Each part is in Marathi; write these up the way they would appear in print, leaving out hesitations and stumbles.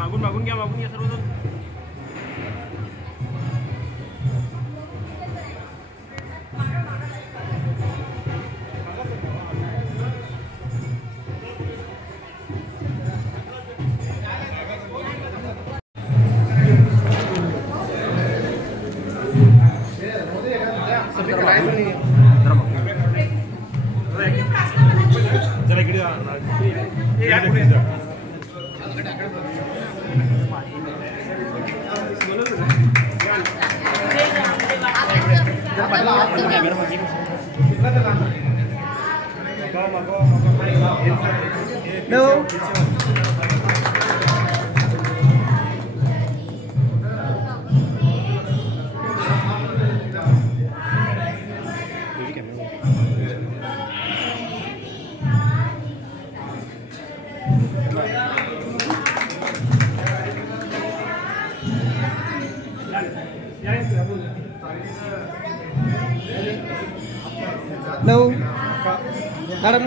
मागून मागून घ्या सर्वजण. No. No. Madam.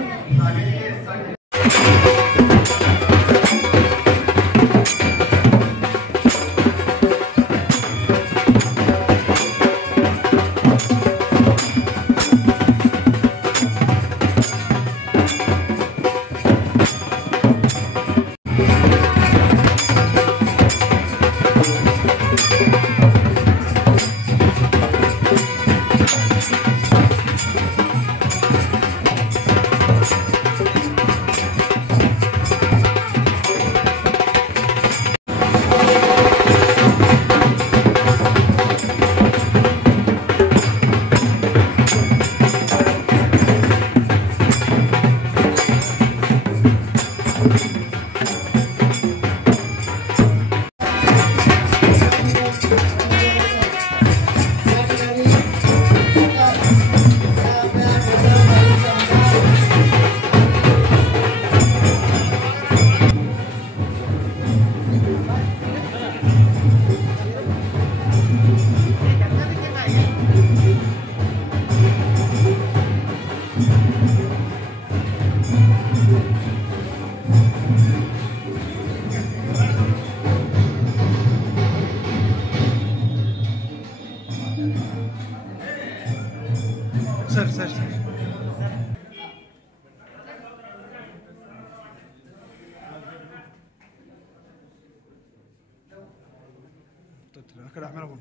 Sir. అక్కడ అమరగం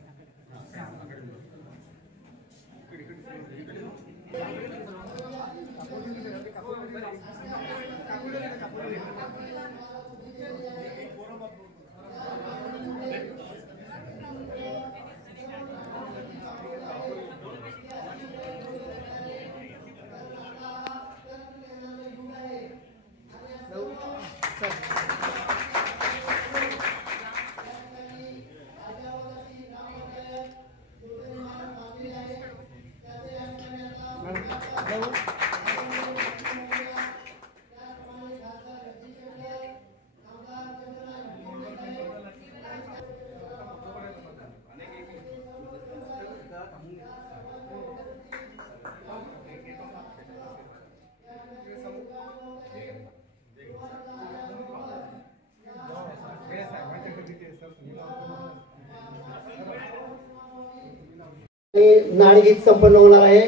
नाडगीत संपन्न होणार आहे.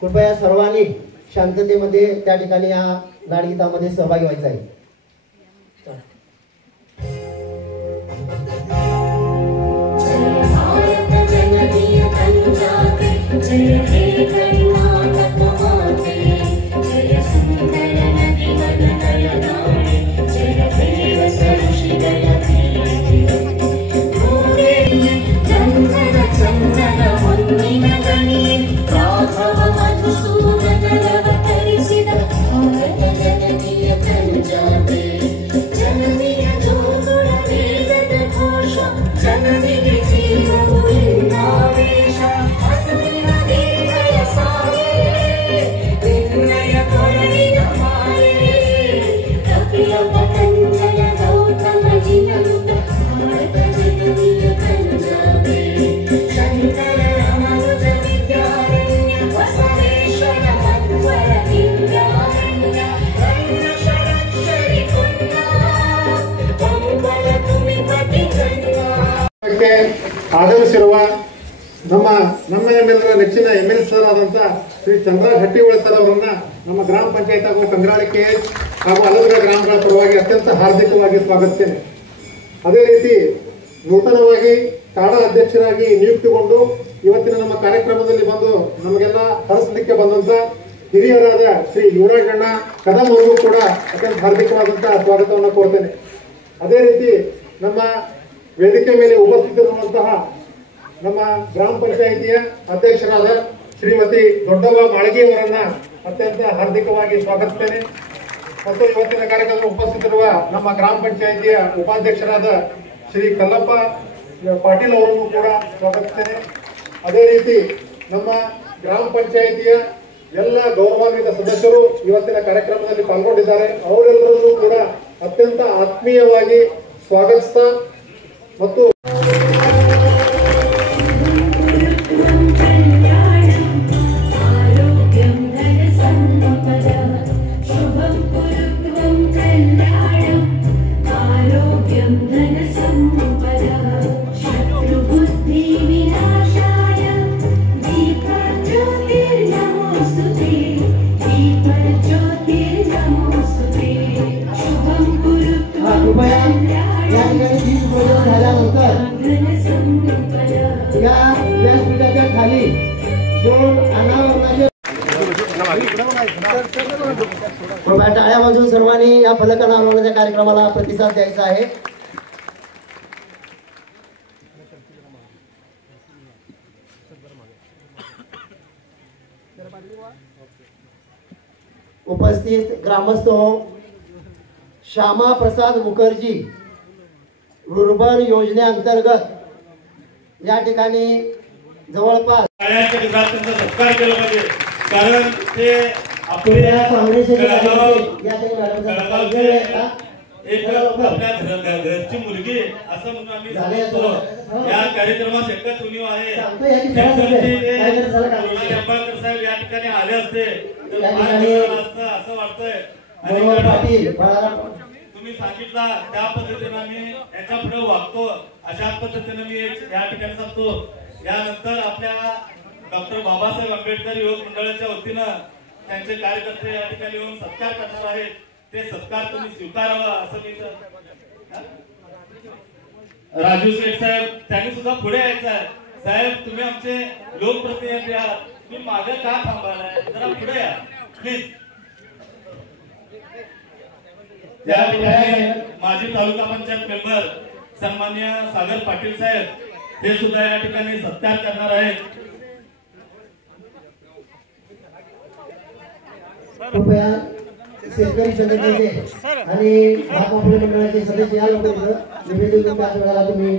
कृपया सर्वांनी शांततेमध्ये त्या ठिकाणी या नाडगीतामध्ये सहभागी व्हायचं आहे. Jai ಆಗಮಿಸಿರುವ ನಮ್ಮ ಎಲ್ಲರ ನೆಚ್ಚಿನ MLA ಸರ್ ಆದಂತ ಶ್ರೀ ಚಂದ್ರ ಹಟ್ಟಿಹೊಳೆ ಸರ್ ಅವರನ್ನ ನಮ್ಮ ಗ್ರಾಮ ಪಂಚಾಯತ್ ಹಾಗೂ ಕಂಗ್ರಾಳಿ KH ಹಾಗೂ ಅಲಗರ ಗ್ರಾಮಗಳ ಪರವಾಗಿ ಅತ್ಯಂತ ಹಾರ್ದಿಕವಾಗಿ ಸ್ವಾಗತಿಸ್ತೇನೆ. ಅದೇ ರೀತಿ ನೂತನವಾಗಿ ಕಾಡಾ ಅಧ್ಯಕ್ಷರಾಗಿ ನಿಯುಕ್ತಿಗೊಂಡು ಇವತ್ತಿನ ನಮ್ಮ ಕಾರ್ಯಕ್ರಮದಲ್ಲಿ ಬಂದು ನಮಗೆಲ್ಲ ಹರಿಸಲಿಕ್ಕೆ ಬಂದಂತ ಹಿರಿಯರಾದ ಶ್ರೀ ಯುವರಾಜಣ್ಣ ಕದಂ ಅವರಿಗೂ ಕೂಡ ಅತ್ಯಂತ ಹಾರ್ದಿಕವಾದಂತಹ ಸ್ವಾಗತವನ್ನು ಕೋರ್ತೇನೆ. ಅದೇ ರೀತಿ ನಮ್ಮ ವೇದಿಕೆ ಮೇಲೆ ಉಪಸ್ಥಿತರಿರುವಂತಹ ನಮ್ಮ ಗ್ರಾಮ ಪಂಚಾಯಿತಿಯ ಅಧ್ಯಕ್ಷರಾದ ಶ್ರೀಮತಿ ದೊಡ್ಡವ್ವ ಮಾಳಗಿ ಅವರನ್ನ ಅತ್ಯಂತ ಹಾರ್ದಿಕವಾಗಿ ಸ್ವಾಗತಿಸ್ತೇನೆ. ಮತ್ತು ಇವತ್ತಿನ ಕಾರ್ಯಕ್ರಮದಲ್ಲಿ ಉಪಸ್ಥಿತರಿರುವ ನಮ್ಮ ಗ್ರಾಮ ಪಂಚಾಯಿತಿಯ ಉಪಾಧ್ಯಕ್ಷರಾದ ಶ್ರೀ ಕಲ್ಲಪ್ಪ ಪಾಟೀಲ್ ಅವರನ್ನು ಕೂಡ ಸ್ವಾಗತಿಸ್ತೇನೆ. ಅದೇ ರೀತಿ ನಮ್ಮ ಗ್ರಾಮ ಪಂಚಾಯಿತಿಯ ಎಲ್ಲ ಗೌರವಾನ್ವಿತ ಸದಸ್ಯರು ಇವತ್ತಿನ ಕಾರ್ಯಕ್ರಮದಲ್ಲಿ ಪಾಲ್ಗೊಂಡಿದ್ದಾರೆ. ಅವರೆಲ್ಲರನ್ನೂ ಕೂಡ ಅತ್ಯಂತ ಆತ್ಮೀಯವಾಗಿ ಸ್ವಾಗತಿಸ್ತಾ ಮತ್ತು टाळ्या वाजवून सर्वांनी या फलकानावरणाच्या कार्यक्रमाला प्रतिसाद द्यायचा आहे. उपस्थित ग्रामस्थ श्यामा प्रसाद मुखर्जी रुर्बन योजनेअंतर्गत या ठिकाणी जवळपास सत्कार केला पाहिजे, कारण ते आपल्या घरची मुलगी असं म्हणून आम्ही या कार्यक्रमात एकच उणीव आहे. निंबाळकर साहेब या ठिकाणी आले असते तर असं वाटतंय. तुम्ही सांगितलं त्या पद्धतीने आम्ही याच्या पुढे वागतो, अशा पद्धतीने मी या ठिकाणी सांगतो. यानंतर आपल्या डॉक्टर बाबासाहेब आंबेडकर युवक मंडळाच्या वतीनं त्यांचे कार्यकर्ते या ठिकाणी येऊन सत्कार करणार आहेत. ते सत्कार तुम्ही स्वीकारावा असं मी राजू शेठ साहेब त्यांनी सुद्धा पुढे यायचं आहे. साहेब तुम्ही आमचे लोकप्रतिनिधी आहात, तुम्ही मागे का थांबायलाय, जरा पुढे या प्लीज. या ठिकाणी माजी तालुका पंचायत मेंबर सन्मान्य सागर पाटील साहेब हे सुद्धा या ठिकाणी सत्कार करणार आहेत. कृपया शेतकरी संघटनेचे आणि महापालिका मंडळाचे सदस्य या लोकांचं निवेदन तुम्ही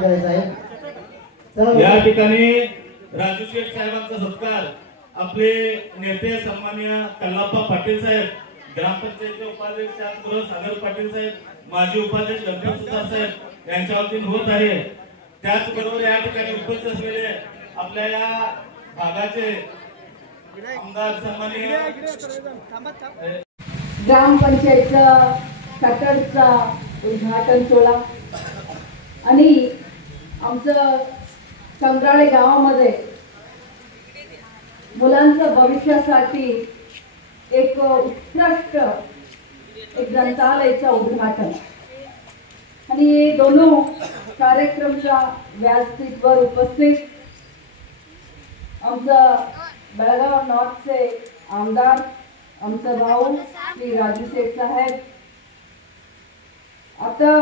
करायचं आहे. या ठिकाणी राजू शेठ साहेबांचा सत्कार आपले नेते सन्मान्य कल्लाप्पा पाटील साहेब, ग्रामपंचायतचे उपाध्यक्ष त्याचबरोबर सागर पाटील साहेब, माजी उपाध्यक्ष गणपत सुतार साहेब यांच्या वतीने होत आहे. त्याचबरोबर या ठिकाणी उपस्थित असलेले आपल्या या भागाचे आमदार सन्माननीय ग्रामपंचायतचा कटडचा उद्घाटन सोहळा आणि आमचं कंगराळे गावामध्ये मुलांच्या भविष्यासाठी एक उत्कृष्ट एक ग्रंथालयाचं उद्घाटन आणि दोनों कार्यक्रमच्या व्यासपीठावर उपस्थित आमचं बेळगाव नॉर्थचे आमदार आमचा भाऊ श्री राजू शेठ साहेब, आता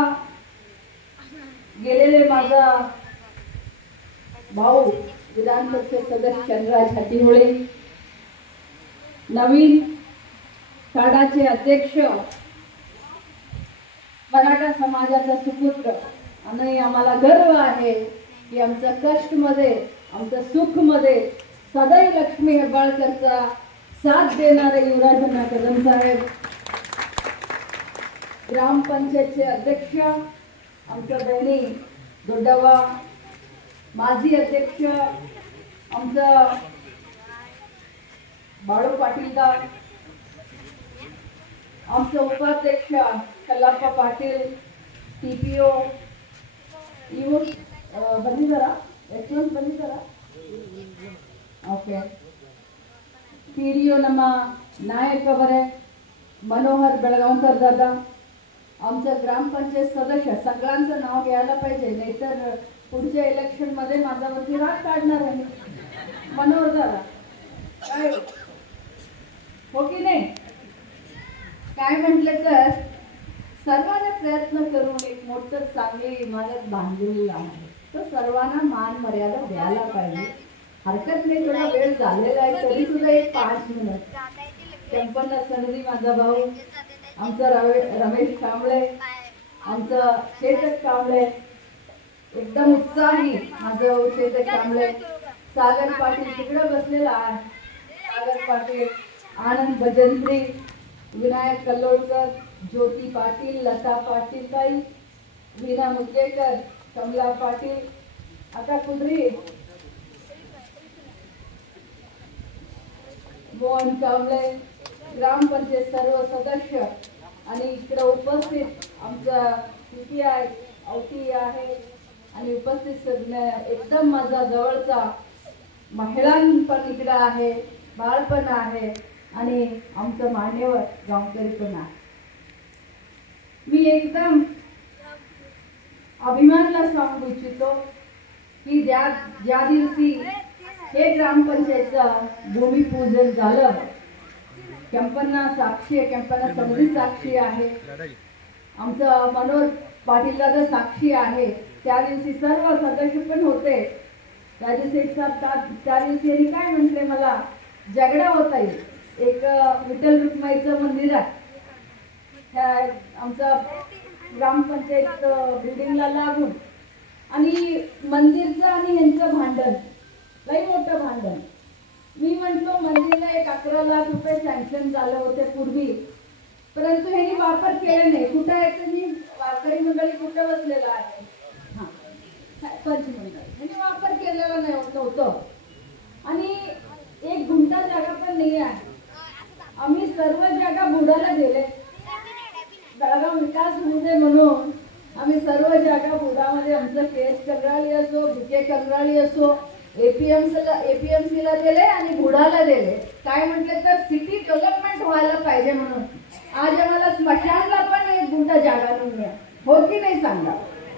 गेलेले माझा भाऊ विधान परिषद सदस्य चंद्रराज हट्टीहोळे, नवीन काडाचे अध्यक्ष, मराठा समाजाचा सुपुत्र, आणि आम्हाला गर्व आहे की आमच्या कष्टमध्ये आमच्या सुखमध्ये सदैव लक्ष्मी हेब्बाळकरचा साथ देणारे युवराजण्णा कदम साहेब, ग्रामपंचायतचे अध्यक्ष आमच्या बहिणी दोड्डव्वा, माजी अध्यक्ष आमचा बाळू पाटीलदार, आमचा उपाध्यक्ष कल्लाप्पा पाटील, TPO, बंदी जरा ಎಕ್ಸ್ಪೀರಿಯನ್ಸ್ ಬನ್ನಿ ಜರ ಓಕೆ PDO ನಮ್ಮ नायक ಅವರೇ मनोहर बेळगावकर दादा आमच्या ग्रामपंचायत सदस्य सगळ्यांचं नाव घ्यायला पाहिजे नाहीतर पुढच्या इलेक्शन मध्ये माझ्यावरती राग काढणार आहे मनोहर दादा काय हो की नाही काय म्हटलं तर सर्वांना प्रयत्न करून एक मोठं चांगली इमारत बांधलेली आहे तर सर्वांना मान मर्यादा द्यायला पाहिजे हरकत नाही थोडा वेळ झालेला आहे तरी सुद्धा एक 5 मिनिट चंपन्न सनदी माझा भाऊ आमचा रमेश कांबळे आमचा चेतक कांबळे एकदम उत्साही माझा भाऊ चेतक कांबळे सागर पाटील तिकडे बसलेला आहे सागर पाटील आनंद भजंत्री विनायक कल्लोळकर ज्योती पाटील लता पाटील ताई वीणा मुद्गेकर कमला पाटील आता कुद्री मोहन कांबळे ग्रामपंचायत सर्व सदस्य आणि इकडे उपस्थित आमचा सिटी आहे औटी आहे आणि उपस्थित एकदम माझा जवळचा महिलां पण इकडे आहे बाळ पण आहे आणि आमचं मान्यवर गावकरी पण आहे मी एकदम अभिमानाला सांगू इच्छितो की ज्या दिवशी हे ग्रामपंचायतचं भूमिपूजन झालं कंपन्या साक्षी आहे कंपन्या समिती साक्षी आहे आमचं मनोहर पाटील दादा साक्षी आहे त्या दिवशी सर्व सदस्य पण होते त्या दिवशी त्या दिवशी यांनी काय म्हटले मला झगडा होता एक विठ्ठल रुक्माईचं मंदिर आहे आमचा ग्रामपंचायत बिल्डिंगला लागून आणि मंदिरचं आणि यांचं भांडण लई मोठं भांडण मी म्हटलो मंदिरला एक 11 लाख रुपये सँक्शन झाले होते पूर्वी परंतु ह्यांनी वापर केला नाही कुठं आहे तुम्ही वारकरी मंडळी कुठं बसलेला आहे पंचमंडळ ह्यांनी वापर केलेला नव्हतं आणि एक गुंठा जागा पण नाही आहे आम्ही सर्व जागा बुडाला दिले बेळगाव विकास होऊ दे म्हणून आम्ही सर्व जागा बुडामध्ये आमचं केस कंगराळी असो भिके कंगराळी असो एपीएमसी ला दिले आणि बुडाला दिले काय म्हटले तर सिटी डेव्हलपमेंट व्हायला पाहिजे म्हणून आज आम्हाला स्मशानला पण 1 गुंठा जागा नाही हो की नाही सांगा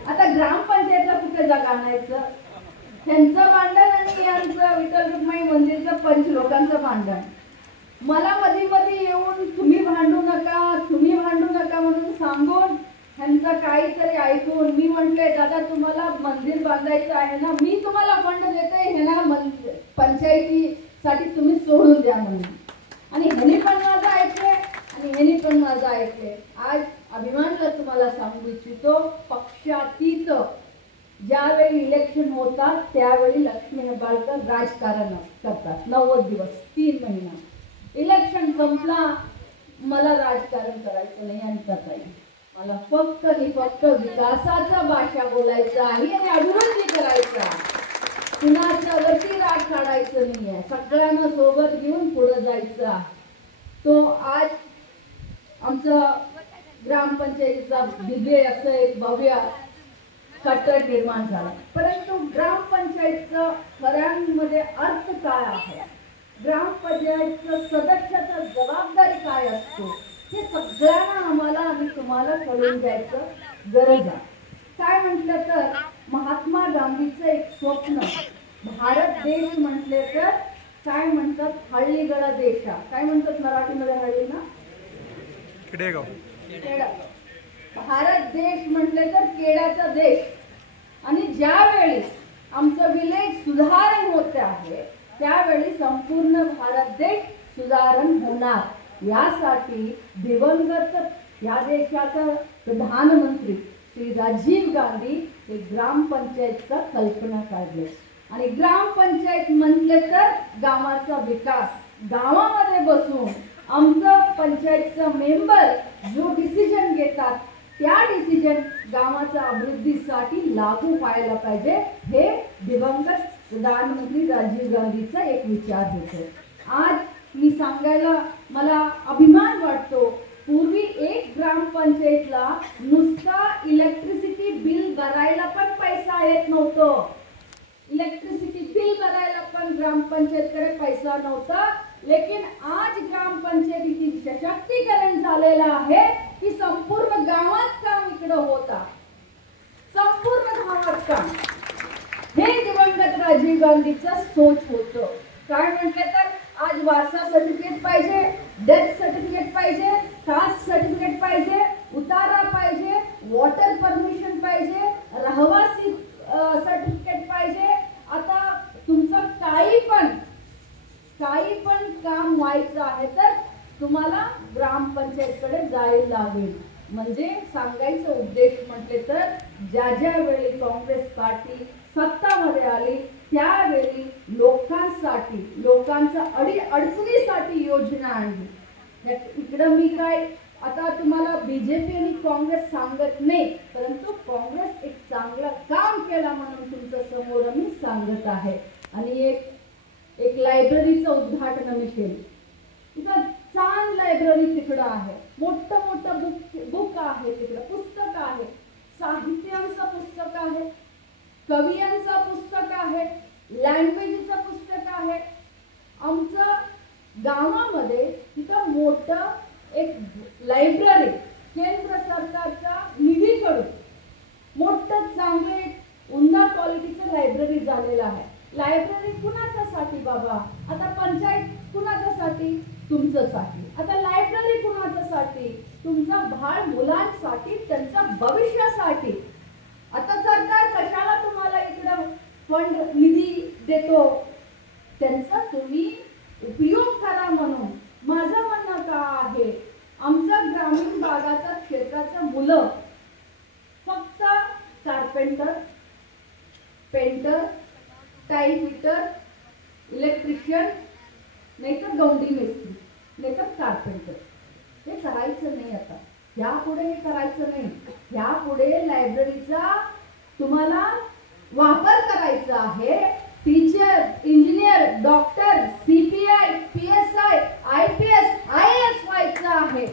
आता ग्रामपंचायतला कुठे जागा आणायचं त्यांचं भांडण आणि यांचं विठ्ठल रुक्माई मंदिरचं 5 लोकांचं भांडण मला मध्ये येऊन तुम्ही भांडू नका म्हणून सांगून ह्यांचं काहीतरी ऐकून मी म्हटले दादा तुम्हाला मंदिर बांधायचं आहे ना मी तुम्हाला फंड देते हे ना पंचायतीसाठी तुम्ही सोडून द्या म्हणून आणि ह्याने पण माझं ऐकले आणि ह्याने पण माझं ऐकले आज अभिमानाला तुम्हाला सांगू इच्छितो पक्षातीत ज्यावेळी इलेक्शन होतात त्यावेळी लक्ष्मी हेब्बाळकर राजकारण करतात 90 दिवस 3 महिना इलेक्शन संपला मला राजकारण करायचं नाही आणि करता येईल मला फक्त आणि फक्त विकासाचा भाषा बोलायचा आहे आणि अभिवृद्धी करायचा कुणाच्या वरती राग काढायचं नाहीये सगळ्यांना सोबत घेऊन पुढे जायचं तो आज आमचा ग्रामपंचायतीचा दिव्य असं एक भव्य कट्टड निर्माण झाला परंतु ग्रामपंचायतचं खऱ्यांमध्ये अर्थ काय आहे ग्रामपंचायतचं सदस्याचा जबाबदारी काय असतो हे सगळ्यांना आम्हाला आणि तुम्हाला कळून द्यायचं गरज आहे काय म्हटलं तर महात्मा गांधीचं एक स्वप्न भारत देश म्हटले तर काय म्हणतात हळ्ळीगळा देश काय म्हणतात मराठीमध्ये हळ्ळीना खेडा भारत देश म्हटले तर खेड्याचा देश आणि ज्यावेळी आमचं विलेज सुधारण होते आहे त्यावेळी संपूर्ण भारत देश सुधारण होणार यासाठी दिवंगत या देशाचा प्रधानमंत्री श्री राजीव गांधी हे ग्रामपंचायतचा कल्पना काढले आणि ग्रामपंचायत म्हटले तर गावाचा विकास गावामध्ये बसून आमचं पंचायतचं मेंबर जो डिसिजन घेतात त्या डिसिजन गावाच्या अभिवृद्धीसाठी लागू व्हायला पाहिजे हे दिवंगत प्रधानमंत्री राजीव गांधीचा एक विचार होतो आज मी सांगायला मला अभिमान वाटतो पूर्वी एक ग्रामपंचायतला नुसता इलेक्ट्रिसिटी बिल भरायला पण पैसा येत नव्हतं, इलेक्ट्रिसिटी बिल भरायला पण ग्रामपंचायतकडे पैसा नव्हता. लेकिन आज ग्रामपंचायतीची सशक्तीकरण झालेलं आहे की संपूर्ण गावात काम इकडे होता, संपूर्ण गावात काम. हे दिवंगत राजीव गांधीचं सोच होतं. काय म्हटलं तर आज वारसा सर्टिफिकेट पाहिजे, डेथ सर्टिफिकेट पाहिजे, कास्ट सर्टिफिकेट पाहिजे, उतारा पाहिजे, वॉटर परमिशन पाहिजे, रहिवासी सर्टिफिकेट पाहिजे. आता तुमचं काही पण काम व्हायचं आहे तर तुम्हाला ग्रामपंचायतकडे जायला लागेल. म्हणजे सांगायचं उद्देश म्हटले तर ज्या वेळी काँग्रेस पार्टी सत्तामध्ये आली त्यावेळी लोकांसाठी, लोकांच्या अडचणीसाठी योजना आणली. इकडं मी काय आता तुम्हाला बीजेपी आणि काँग्रेस सांगत नाही, परंतु काँग्रेस एक चांगलं काम केला म्हणून तुमच्या समोर मी सांगत आहे. आणि एक लायब्ररीचं उद्घाटन मी केलं. इथं छान लायब्ररी तिकडं आहे, मोठं बुक आहे, तिकडं पुस्तक आहे, साहित्यांचं पुस्तक आहे, कवियांचं पुस्तक आहे, लँग्वेजचं पुस्तक आहे. आमचं गावामध्ये तिथं मोठं एक लायब्ररी केंद्र सरकारच्या निधीकडून मोठं चांगले उंदा क्वालिटीचं लायब्ररी झालेलं आहे. लायब्ररी कुणाच्यासाठी बाबा? आता पंचायत कुणाच्यासाठी? तुमच्यासाठी. आता लायब्ररी कुणाच्यासाठी? तुमच्या बाळ मुलांसाठी, त्यांच्या भविष्यासाठी. आता सरकार कशाला तुम्हाला इकडं फंड निधी देतो? त्यांचा तुम्ही उपयोग करा म्हणून. माझं म्हणणं का आहे, आमच्या ग्रामीण भागाच्या क्षेत्राच्या मुलं फक्त कार्पेंटर, पेंटर, टाईपरायटर, इलेक्ट्रिशियन, नाहीतर गौंडी मिस्त्री, नाहीतर कार्पेंटर हे करायचं नाही. आता यापुढे हे करायचं नाही. यापुढे लायब्ररीचा तुम्हाला वापर करायचा आहे. Teacher, engineer, doctor, CPI, PSI, IPS, IAS व्हायचं आहे.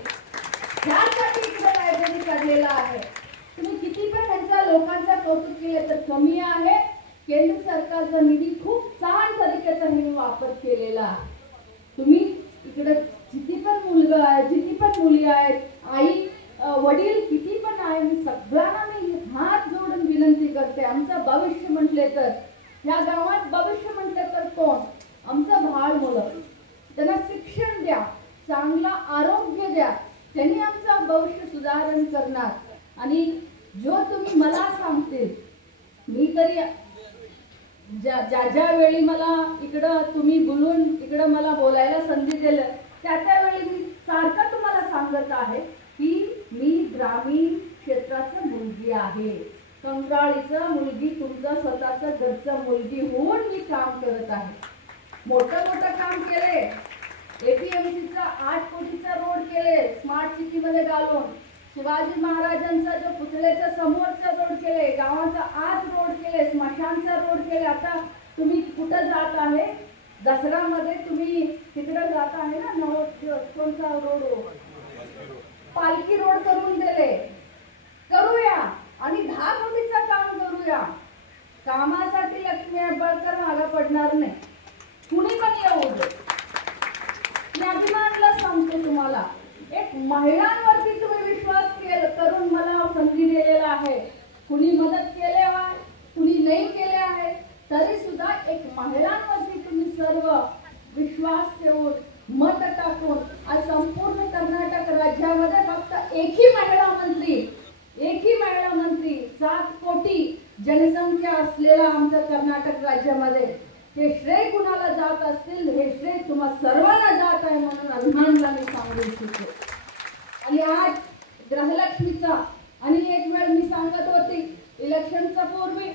त्यासाठी इकडे लायब्ररी काढलेला आहे. तुम्ही किती पण ह्यांच्या लोकांचा कौतुक केले तर कमी आहे. केंद्र सरकारचा निधी खूप छान तरीकेचा हे वापर केलेला आहे. तुम्ही इकडे किती पण मुलगा आहे, किती पण मुली आहेत, आई वडील किती पण आहे, मी सगळ्यांना मी हात जोडून विनंती करते. आमचं भविष्य म्हटले तर या गावात भविष्य म्हटले तर कोण? आमचं बाळ मुलं. त्यांना शिक्षण द्या, चांगलं आरोग्य द्या, त्यांनी आमचं भविष्य सुधारण करणार. आणि जो तुम्ही मला सांगतील, मी तरी ज्या वेळी मला इकडं तुम्ही बोलून इकडं मला बोलायला संधी दिलं त्यावेळी मी सारखं तुम्हाला सांगत आहे की मी ग्रामीण क्षेत्राची मुलगी आहे. कंत्राळीचं मुलगी, तुमचं स्वतःचं घरचं मुलगी होऊन मी काम करत आहे. मोठं काम केले. APMCचा 8 कोटीचा रोड केले, स्मार्ट सिटी मध्ये घालून. शिवाजी महाराजांचा जो पुतळ्याच्या समोरचा रोड केले, गावाचा आत रोड केले, स्मशानचा रोड केले. आता तुम्ही कुठं जात आहे? दसऱ्यामध्ये तुम्ही तिकडे जात आहे ना, कोणता रोड? पालखी रोड करून दिले. करूया आणि 10 कोटीचं काम करूया. कामासाठी लक्ष्मी हेब्बाळकर मागं पडणार नाही, कुणी पण येऊ दे. मी अभिमानाला सांगतो तुम्हाला, एक महिलांवरती तुम्ही विश्वास करून मला संधी दिलेला आहे. कुणी मदत केले आहे, कुणी नाही केले आहे, तरी सुद्धा एक महिलांवरती तुम्ही सर्व विश्वास ठेवून मत टाकून आज संपूर्ण कर्नाटक राज्यामध्ये फक्त एकही महिला मंत्री 7 कोटी जनसंख्या असलेला आमच्या कर्नाटक राज्यामध्ये हे श्रेय कुणाला जात असतील, हे श्रेय तुम्हा सर्वांना जात आहे म्हणून अभिमानाला मी सांगू इच्छितो. आणि आज ग्रहलक्ष्मीचा आणि एक वेळ मी सांगत होती इलेक्शनच्या पूर्वी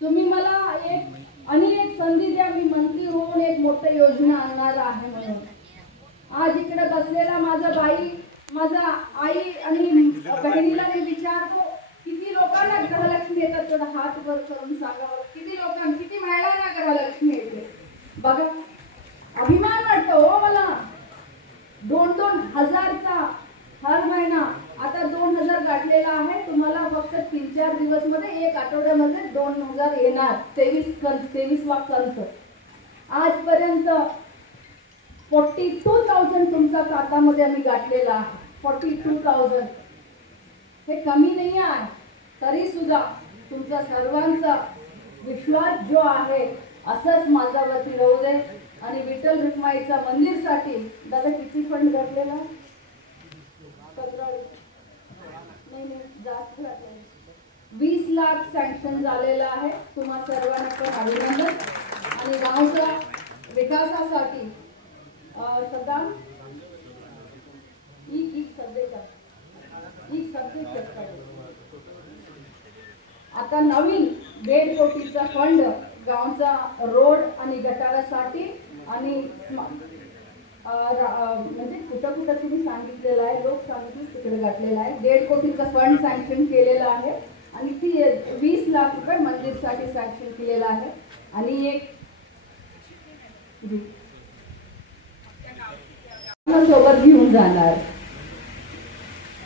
तुम्ही मला एक संधी द्या, मी मंत्री होऊन एक मोठी योजना आणणार आहे म्हणून. आज इकडे बसलेला माझा आई आणि बहिणीला मी विचारतो किती लोकांना ग्रहलक्ष्मी येतात, थोडा हात वर करून सांगावं. किती महिलांना ग्रहलक्ष्मी येते बघा. अभिमान वाटतो हो मला. 2,000चा हर महिना. आता 2,000 गाठलेला आहे. तुम्हाला फक्त तर 3-4 दिवस मध्ये, 1 आठवड्यामध्ये 2000 येणार. 23वा कंत. आजपर्यंत 42,000 तुमच्या खात्यामध्ये आम्ही गाठलेला आहे. 42,000 हे कमी नाही आहे. तरी सुद्धा तुमचा सर्वांचा विश्वास जो आहे असंच माझ्यावरती राहू दे. आणि विठ्ठल रुक्माईच्या मंदिरसाठी दादा किती फंड घातलेला? 15 नाही जास्त घातलेला. 20 लाख सँक्शन झालेला आहे. तुम्हा सर्वांना पण अभिनंदन. आणि गावच्या विकासासाठी सध्या आता नवीन 1.5 कोटीचा फंड गावचा रोड आणि गटारासाठी आणि म्हणजे कुठं कुठं तुम्ही सांगितलेलं आहे, लोक सांगितले तिकडे घातलेला आहे. 1.5 कोटीचा फंड सँक्शन केलेला आहे आणि ती 20 लाख रुपये मंदिरसाठी सँक्शन केलेला आहे. आणि एक सोबत घेऊन जाणार.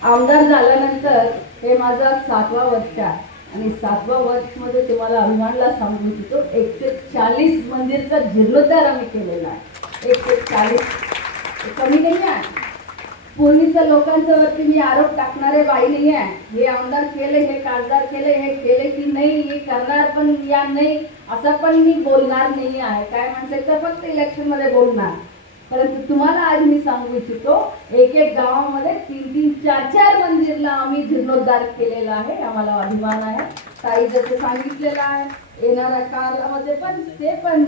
आमदार झाल्यानंतर हे माझा 7वा वर्ष आहे आणि 7वा वर्ष मध्ये तुम्हाला अभिमानला सांगू इच्छितो 140 मंदिरचा जीर्णोद्धार आम्ही केलेला आहे. 140 कमी नाही आहे. पूर्वीच्या लोकांच्या वरती मी आरोप टाकणारे बाई नाही आहे. हे आमदार केले, हे खासदार केले, हे केले की नाही, हे करणार पण या नाही असं पण मी बोलणार नाही आहे. काय म्हणते तर फक्त इलेक्शन मध्ये बोलणार. परंतु तुम्हाला आज मी सांगू इच्छितो एक गावामध्ये 3-3, 4-4 मंदिरला आम्ही जीर्णोद्धार केलेला आहे. आम्हाला अभिमान आहे. ताई जसं सांगितलेलं आहे येणाऱ्या काळामध्ये पण ते पण